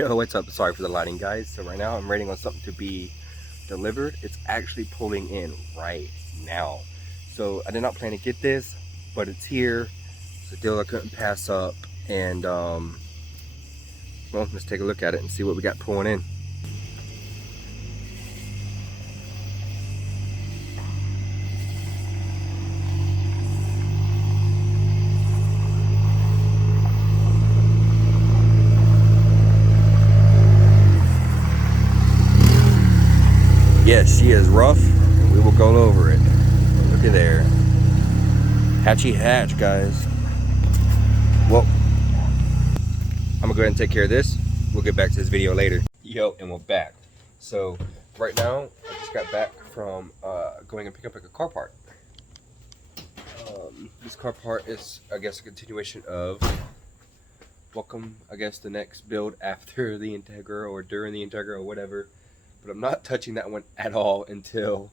Yo, what's up? Sorry for the lighting, guys. So right now I'm waiting on something to be delivered. It's actually pulling in right now. So I did not plan to get this, but it's here. It's a deal I couldn't pass up. And well, let's take a look at it and see what we got pulling in. Yes, she is rough. We will go over it. Look at there. Hatchy hatch, guys. Well, I'm gonna go ahead and take care of this. We'll get back to this video later. Yo, and we're back. So right now, I just got back from going and picking up like a car part. This car part is, I guess, a continuation of welcome, I guess, the next build after the Integra or during the Integra or whatever. But I'm not touching that one at all until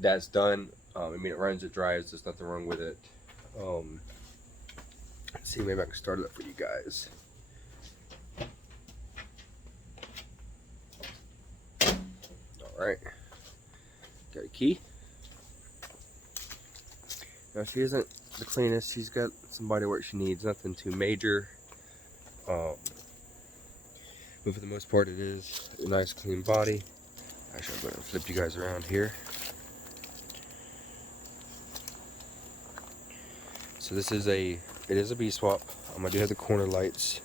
that's done. I mean, it runs, it dries, there's nothing wrong with it. Let's see, maybe I can start it up for you guys. Alright, got a key. Now, she isn't the cleanest, she's got some body work she needs, nothing too major. But for the most part, it is a nice clean body. Actually, I'm going to flip you guys around here. So this is it is a B swap. I do have the corner lights.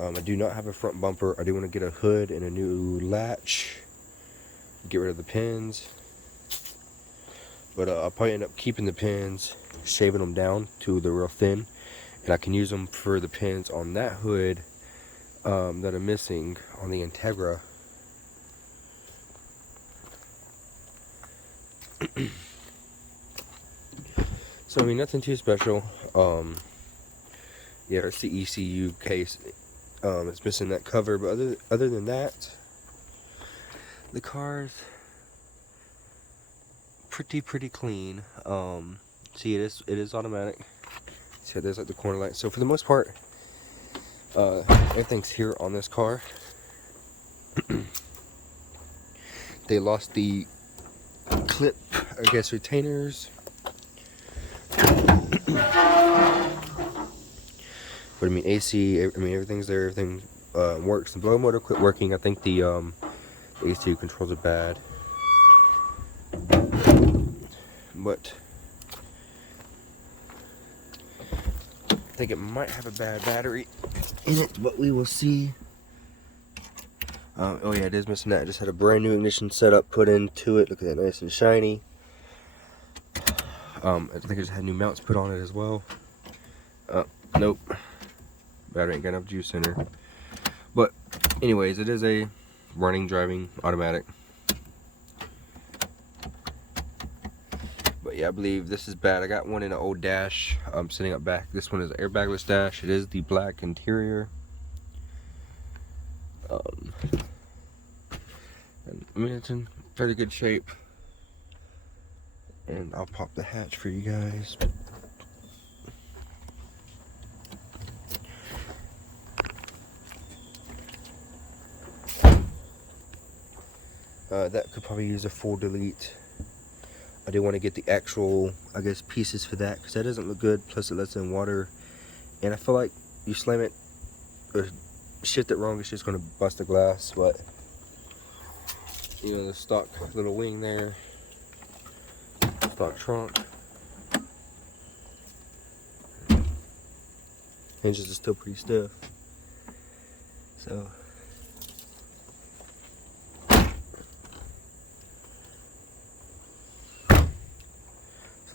I do not have a front bumper. I do want to get a hood and a new latch. Get rid of the pins. But I'll probably end up keeping the pins, shaving them down to the real thin. And I can use them for the pins on that hood that are missing on the Integra. So I mean, nothing too special. Yeah, it's the ECU case. It's missing that cover, but other than that, the car's pretty clean. See, it is automatic. See, there's like the corner light. So for the most part, everything's here on this car. They lost the clip, I guess, retainers. But I mean, AC, I mean, everything's there, everything works. The blower motor quit working. I think the AC controls are bad. But I think it might have a bad battery in it, but we will see. Oh yeah, it is missing that. I just had a brand new ignition setup put into it. Look at that, nice and shiny. I think I just had new mounts put on it as well. Nope. Battery ain't got enough juice in her. But anyways, it is a running, driving, automatic. But yeah, I believe this is bad. I got one in an old dash. I'm sitting up back. This one is an airbagless dash. It is the black interior. And, I mean, it's in fairly good shape. And I'll pop the hatch for you guys. That could probably use a full delete. I do want to get the actual, I guess, pieces for that, because that doesn't look good. Plus it lets in water, and I feel like you slam it or shift it wrong, it's just going to bust the glass. But you know, the stock little wing there, stock trunk, hinges are still pretty stiff. So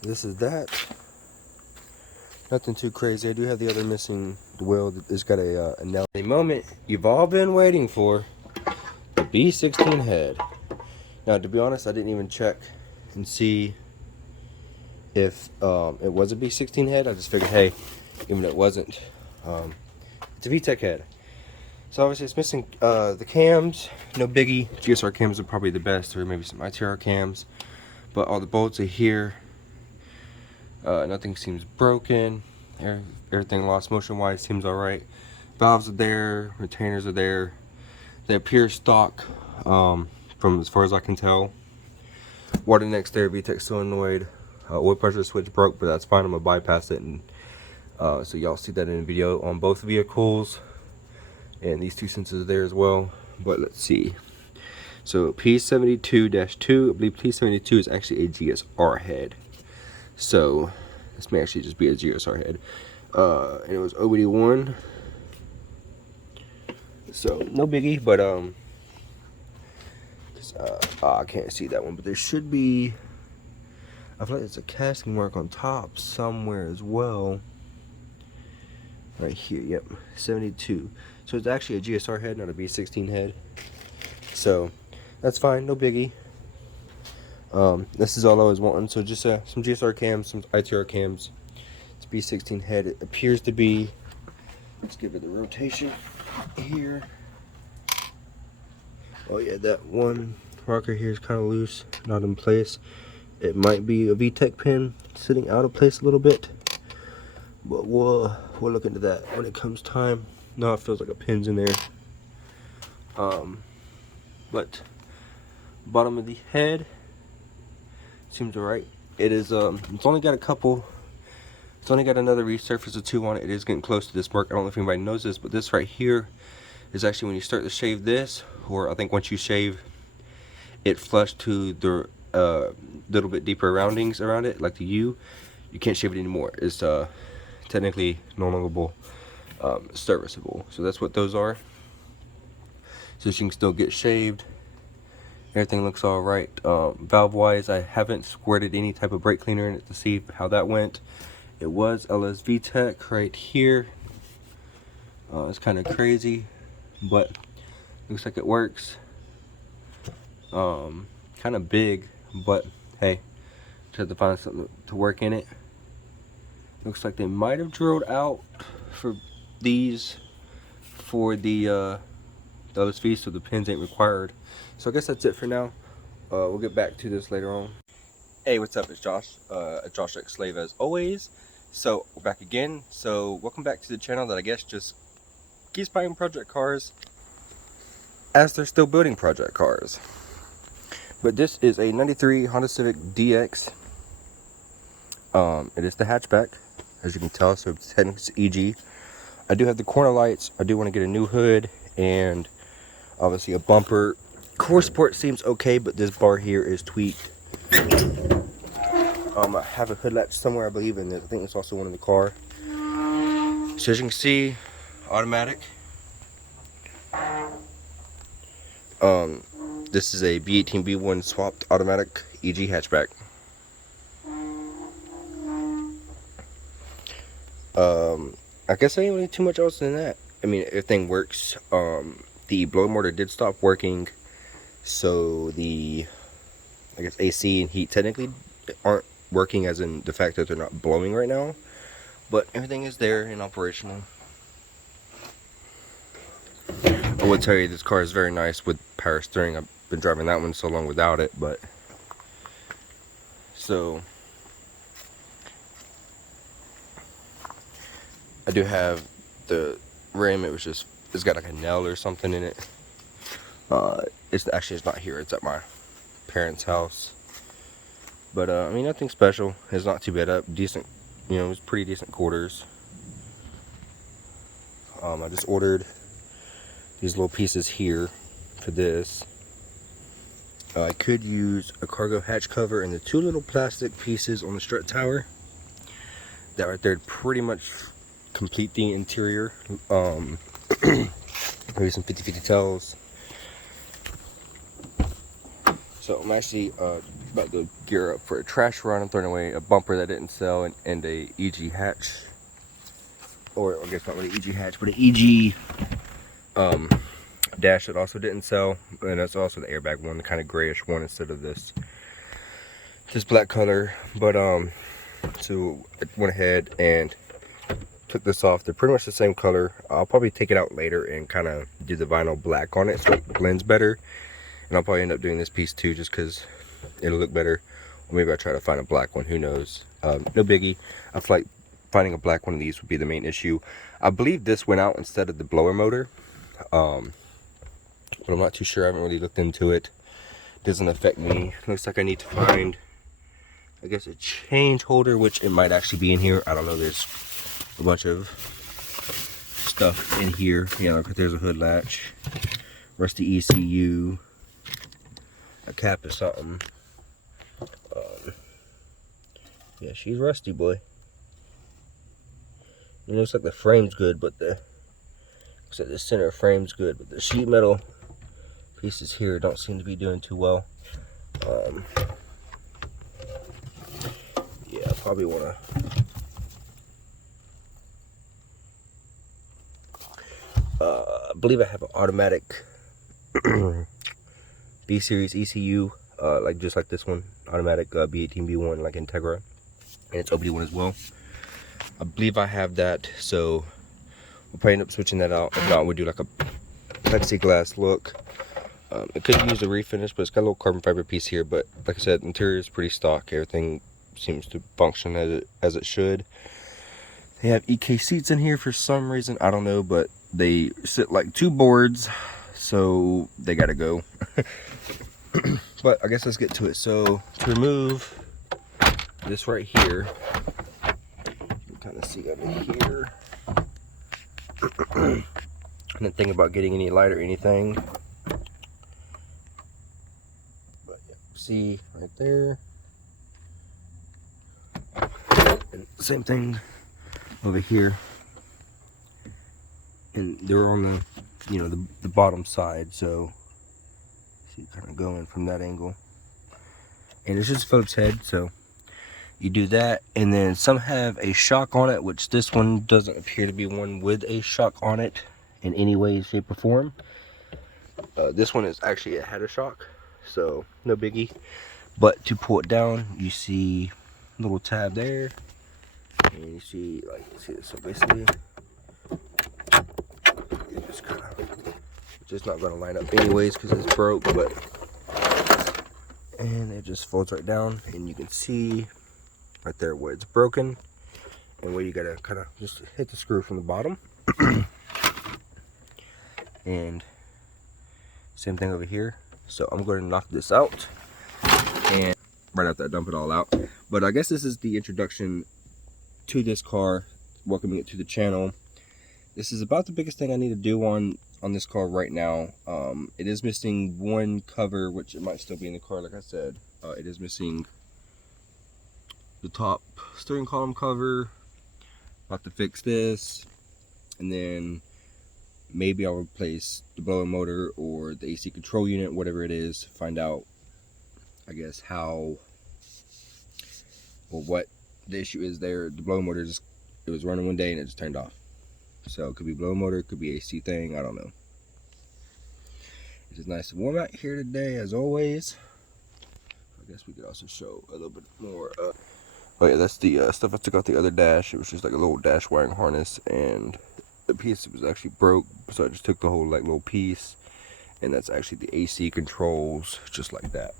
this is that. Nothing too crazy. I do have the other missing wheel. It's got a nail. The moment you've all been waiting for, the B16 head. Now, to be honest, I didn't even check and see if it was a B16 head. I just figured, hey, even if it wasn't, it's a VTEC head. So obviously it's missing the cams. No biggie. GSR cams are probably the best, or maybe some ITR cams. But all the bolts are here. Nothing seems broken. Everything lost motion wise seems alright. Valves are there, retainers are there. They appear stock, from as far as I can tell. Water next there, VTEC solenoid. Oil pressure switch broke, but that's fine. I'm gonna bypass it, and so y'all see that in the video on both vehicles. And these two sensors are there as well. But let's see. So P72-2, I believe P72 is actually a GSR head. So this may actually just be a GSR head. And it was OBD1. So no biggie, but I can't see that one, but there should be, I feel like there's a casting mark on top somewhere as well. Right here, yep, 72. So it's actually a GSR head, not a B16 head. So that's fine, no biggie. This is all I was wanting. So just some GSR cams, some ITR cams. It's B16 head. It appears to be. Let's give it the rotation here. Oh yeah, that one rocker here is kind of loose, not in place. It might be a VTEC pin sitting out of place a little bit, but we'll look into that when it comes time. No, it feels like a pin's in there. But bottom of the head seems alright. It is it's only got a couple. It's only got another resurface or two on it. It is getting close to this mark. I don't know if anybody knows this, but this right here is actually when you start to shave this, or I think once you shave it flush to the little bit deeper roundings around it, like the U, you can't shave it anymore. It's technically no longer serviceable. So that's what those are. So you can still get shaved. Everything looks all right. Valve wise, I haven't squirted any type of brake cleaner in it to see how that went. It was LS VTEC right here. It's kind of crazy, but looks like it works. Kind of big, but hey, just have to find something to work in it. Looks like they might have drilled out for these for the LSV, so the pins ain't required. So I guess that's it for now. We'll get back to this later on. Hey, what's up? It's Josh, Josh X Slave as always. So we're back again. So welcome back to the channel that I guess just keeps buying project cars as they're still building project cars. But this is a 93 Honda Civic DX. It is the hatchback, as you can tell, so it's technically EG. I do have the corner lights. I do want to get a new hood and obviously a bumper. Core support seems okay, but this bar here is tweaked. I have a hood latch somewhere, I believe, and I think it's also one in the car. So as you can see, automatic. This is a B18 B1 swapped automatic EG hatchback. I guess I ain't really too much else than that. I mean, everything works. The blow motor did stop working, so the, I guess, AC and heat technically aren't working, as in the fact that they're not blowing right now, but everything is there and operational. I will tell you, this car is very nice with power steering. I've been driving that one so long without it, but so I do have the rim. It was just, it's got like a nail or something in it. It's not here, it's at my parents' house. But I mean, nothing special. It's not too bad up. Decent, you know, it's pretty decent quarters. I just ordered these little pieces here for this. I could use a cargo hatch cover and the two little plastic pieces on the strut tower. That right there pretty much complete the interior. Maybe some 50/50 tails. So I'm actually about to gear up for a trash run. I'm throwing away a bumper that didn't sell and a EG hatch, or I guess not really EG hatch, but an EG dash that also didn't sell, and that's also the airbag one, the kind of grayish one instead of this black color. But so I went ahead and took this off. They're pretty much the same color. I'll probably take it out later and kind of do the vinyl black on it so it blends better. And I'll probably end up doing this piece too, just because it'll look better. Or maybe I'll try to find a black one, who knows. No biggie. I feel like finding a black one of these would be the main issue. I believe this went out instead of the blower motor, but I'm not too sure. I haven't really looked into it. Doesn't affect me. Looks like I need to find, I guess, a change holder, which it might actually be in here. I don't know. There's a bunch of stuff in here. Yeah, look, there's a hood latch, rusty ECU, a cap or something. Yeah, she's rusty, boy. It looks like the frame's good, but the center frame's good, but the sheet metal pieces here don't seem to be doing too well. Yeah, I probably want to. I believe I have an automatic B series ECU, like just like this one, automatic B18 B1 like Integra, and it's OBD1 as well. I believe I have that, so we'll probably end up switching that out. If not, we'll do like a plexiglass look. It could use a refinish, but it's got a little carbon fiber piece here. But like I said, the interior is pretty stock. Everything seems to function as it should. They have EK seats in here for some reason. I don't know, but they sit like 2 boards, so they gotta go. But I guess let's get to it. So to remove this right here, you can kind of see over here. I didn't think about getting any light or anything, but yeah, see right there. And same thing over here, and they're on the, you know, the bottom side, so see, kind of going from that angle. And it's just Phillips head, so you do that. And then some have a shock on it, which this one doesn't appear to be one with a shock on it in any way, shape, or form. This one is actually, it had a shock, so no biggie. But to pull it down, you see a little tab there, and you see, like, see this. So basically, it just kind of, it's just not going to line up anyways because it's broke, but, and it just folds right down, and you can see right there where it's broken and where you gotta kind of just hit the screw from the bottom. And same thing over here. So I'm going to knock this out, and right after I dump it all out. But I guess this is the introduction to this car, welcoming it to the channel. This is about the biggest thing I need to do on this car right now. It is missing one cover, which it might still be in the car. Like I said, it is missing the top steering column cover. About to fix this, and then maybe I'll replace the blower motor or the AC control unit, whatever it is. Find out, I guess, how or what the issue is there. The blower motor just, it was running one day and it just turned off. So it could be blower motor, it could be AC thing, I don't know. It is nice and warm out here today, as always. I guess we could also show a little bit more. Oh yeah, that's the stuff I took out the other dash. It was just like a little dash wiring harness, and the piece was actually broke, so I just took the whole like little piece, and that's actually the AC controls, just like that.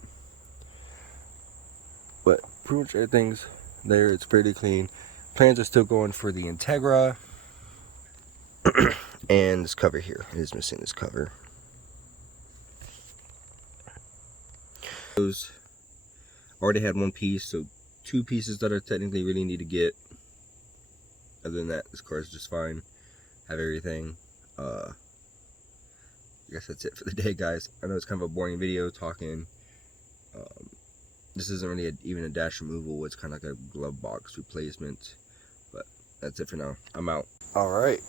But pretty much everything's there. It's fairly clean. Plans are still going for the Integra. And this cover here, it is missing this cover. Those already had one piece, so 2 pieces that I technically really need to get. Other than that, this car is just fine. Have everything. I guess that's it for the day, guys. I know it's kind of a boring video talking. This isn't really even a dash removal. It's kind of like a glove box replacement. But that's it for now. I'm out. Alright,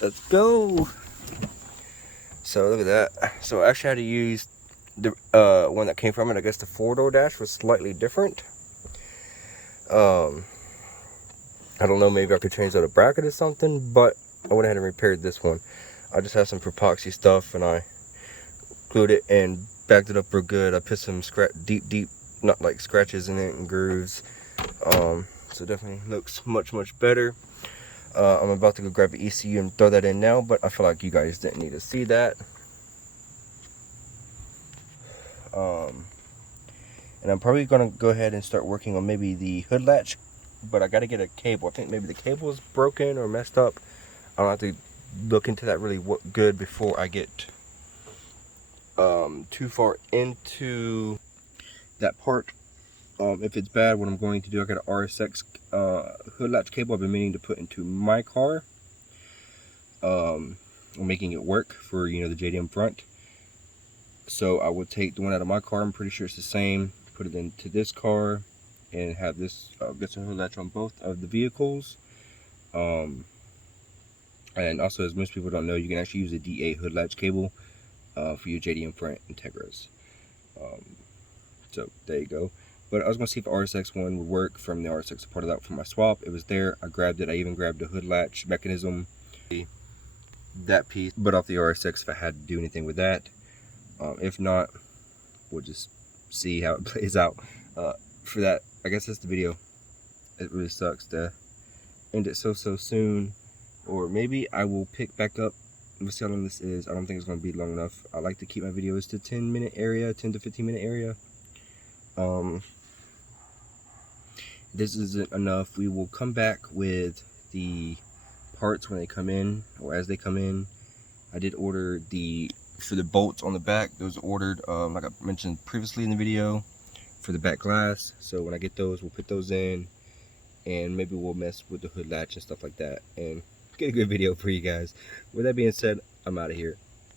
let's go. So look at that. So I actually had to use the one that came from it. I guess the 4-door dash was slightly different. I don't know, maybe I could change out a bracket or something, but I went ahead and repaired this one. I just had some epoxy stuff and I glued it and backed it up real good. I put some deep, not like scratches in it and grooves. So definitely looks much better. I'm about to go grab an ECU and throw that in now, but I feel like you guys didn't need to see that. And I'm probably gonna go ahead and start working on maybe the hood latch but I got to get a cable. I think maybe the cable is broken or messed up. I don't have to look into that really good before I get too far into that part. If it's bad, what I'm going to do, I got an RSX hood latch cable I've been meaning to put into my car. I'm making it work for, you know, the JDM front. So I will take the one out of my car, I'm pretty sure it's the same, put it into this car, and have this get some hood latch on both of the vehicles. And also, as most people don't know, you can actually use a D8 hood latch cable for your JDM front Integras. So there you go. But I was going to see if the RSX one would work from the RSX. I parted out from my swap. It was there. I grabbed it. I even grabbed the hood latch mechanism, that piece, but off the RSX if I had to do anything with that. If not, we'll just see how it plays out. For that, I guess that's the video. It really sucks to end it so soon. Or maybe I will pick back up. We'll see how long this is. I don't think it's going to be long enough. I like to keep my videos to 10-minute area, 10 to 15-minute area. This isn't enough. We will come back with the parts when they come in, or as they come in. I did order for the bolts on the back. Those are ordered, like I mentioned previously in the video, for the back glass. So when I get those, we'll put those in, and maybe we'll mess with the hood latch and stuff like that, and get a good video for you guys. With that being said, I'm out of here.